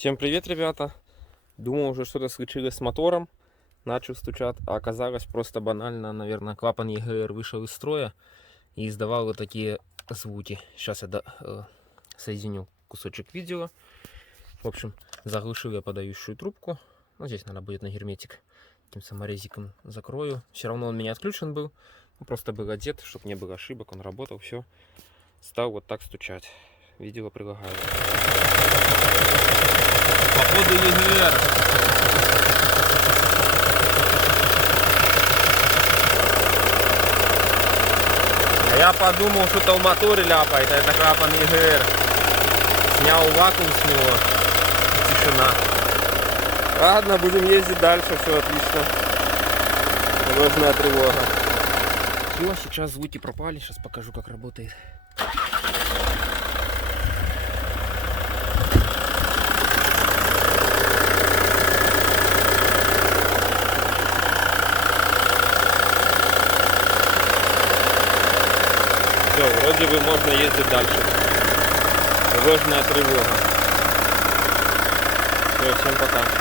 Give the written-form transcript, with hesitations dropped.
Всем привет, ребята! Думал, уже что-то случилось с мотором. Начал стучать, а оказалось просто банально, наверное, клапан ЕГР вышел из строя и издавал вот такие звуки. Сейчас я соединю кусочек видео. В общем, заглушил я подающую трубку. Ну, здесь, наверное, будет на герметик. Таким саморезиком закрою. Все равно он у меня отключен был. Просто был одет, чтобы не было ошибок. Он работал, все. Стал вот так стучать. Видео прилагаю. Походу ЕГР. А я подумал, что-то в моторе ляпает, а это клапан ЕГР. Снял вакуум с него. Тишина. Ладно, будем ездить дальше, все отлично. Дорожная тревога. Все, сейчас звуки пропали, сейчас покажу, как работает. Все, вроде бы можно ездить дальше. Дорожная тревога. Все, всем пока.